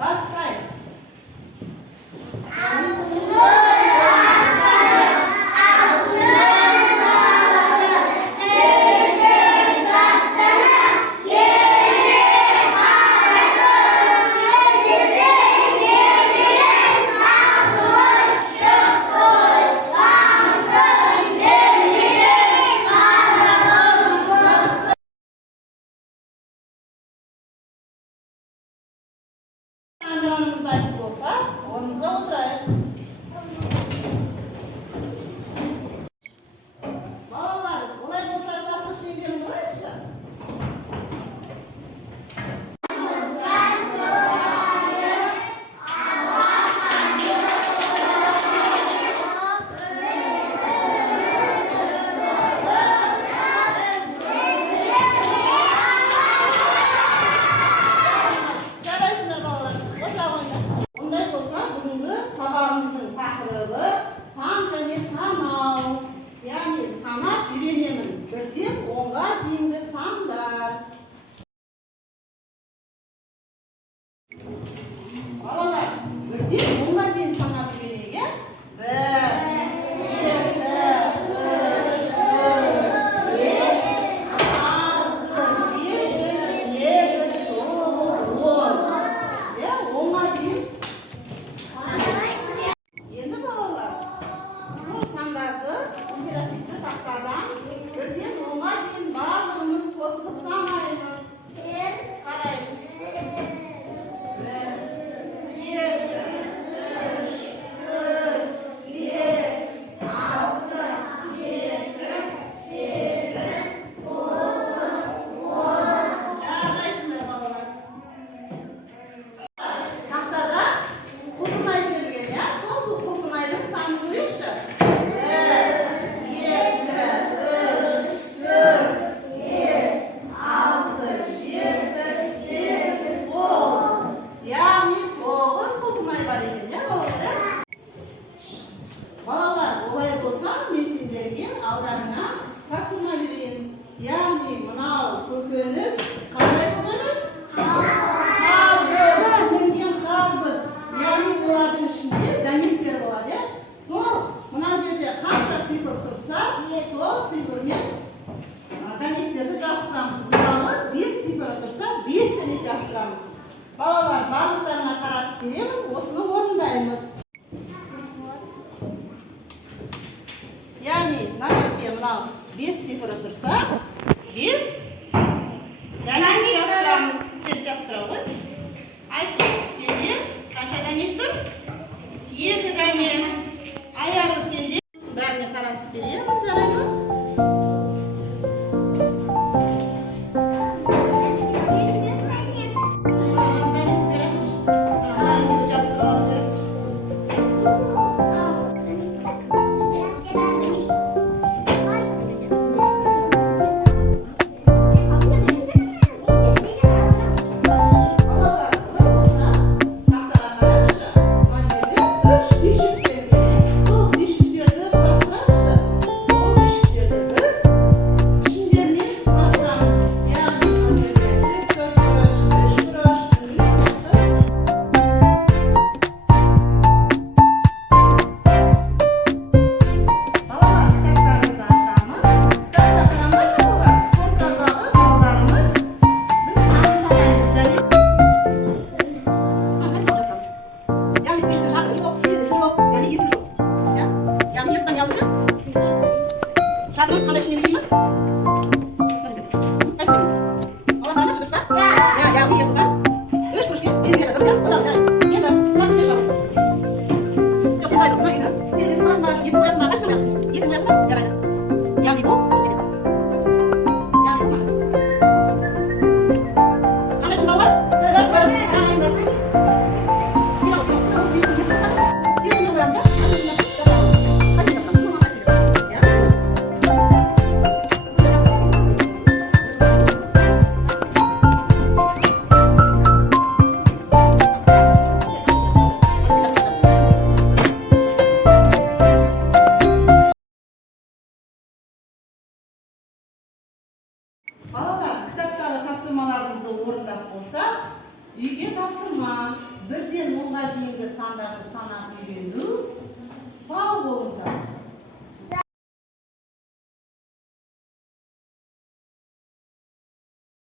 Başlayın. Antrenmanımız açık olsa orumuza oturayım. Balalar, olay olsa şartlı şeylerin var işte. Jarayısınlar balalar, oturayım. Onday olsa bugünkü sabahımızın takırıbı san және sanau. Yani sanat үйренемін. Бірден 10-ға дейінгі сандар. Балалар, бірден 10-ға дейін санап үйренейік. 1, 2, 3, 4, 5, 6, 7, 8, 9, 10. Ya, 10-ға дейін. Енді балалар, бұл сандарды интерактивті тақтадан бірден 10-ға дейін барлығымыз қосылып санаймыз. Қараймыз. 1, 2, 3, 4, 5, 6, 7, 8, 9, 10. Жарайсыңдар балалар. Тақтада құлпынай берілген, я? Сол құлпынайдың санын көрейікші. 1, 2, 3, 4, 5, 6, 7, 8, 9. Яғни 9 құлпынай бар екен, я балалар? Балалар, олай болса, мен сендерге алдарына тапсырма берейін. Яғни мынау көкөніс, қандай көкөніс? Қарбыз, өңген қарбыз. Яғни олардың ішінде дәнектер болады, е? Сол, мына жерде қанша цифр тұрса, сол цифрмен дәнектерді жабыстырамыз. Мысалы, 5 цифры тұрса, 5 дәнек жабыстырамыз. Балалар, барлықтарына қаратып беремін, осыны орындаймыз. Яғни, мына жерде мынау 5 цифры тұрса, 5 дәнек жабыстырамыз. Тез жабыстыра ғой. Айсың, сенде қанша дәнек тұр? 2 дәнек. Аяғы сенде. Бәріне қаратып беремін, жарай ма? Маған дәнек береміз. Мына екеуін жабыстыра алып береміз. Балалар, олай болса, тақтаға қарайықшы. Мына жерде 3 үйшік берілген. Сол үйшіктерді құрастырайықшы. Ол үйшіктерді біз пішіндермен құрастырамыз. Яғни мына жерде 4 бұрыш, 3 бұрыш, дөңгелек сияқты. Балалар, кітаптарымызды ашамыз. Кітапта қарамайша болар. Спорт залдағы балаларымыз санын санаймыз. Және яғни үйшіктің шатыры жоқ, терезесі жоқ, яғни есігі жоқ. Яғни есіктен ұялдысы. Шатырын қандай пішінмен береміз? Қайсысын береміз? Оған қарамайшы дұрыс па? Яғни есіктен 3 бұрышпен белгіледі, дұрыс, я? Одан жарайсың. Енді мына бізде жабық. Жоқ, сен қарай тұр, мына үйді терезесін саласың ба, есігін қоясың ба, қайсысын қоясың? Есігін қоясың ба? Жарайды. Яғни бұл кетеді. Яғни бұл маңызды. Қандай пішін балалар? Төрт бұрыш. Қайсында? Мынау, мынау үйшіктің есігін қоясың. Терезесіне қоямыз, я? Қайсысына? Қайсысына? Мынау қайсысына? Я? Балалар, кітаптағы тапсырмаларымызды орындап болса, үйге тапсырма. бірден 10-ға дейінгі сандарды санап үйрену сау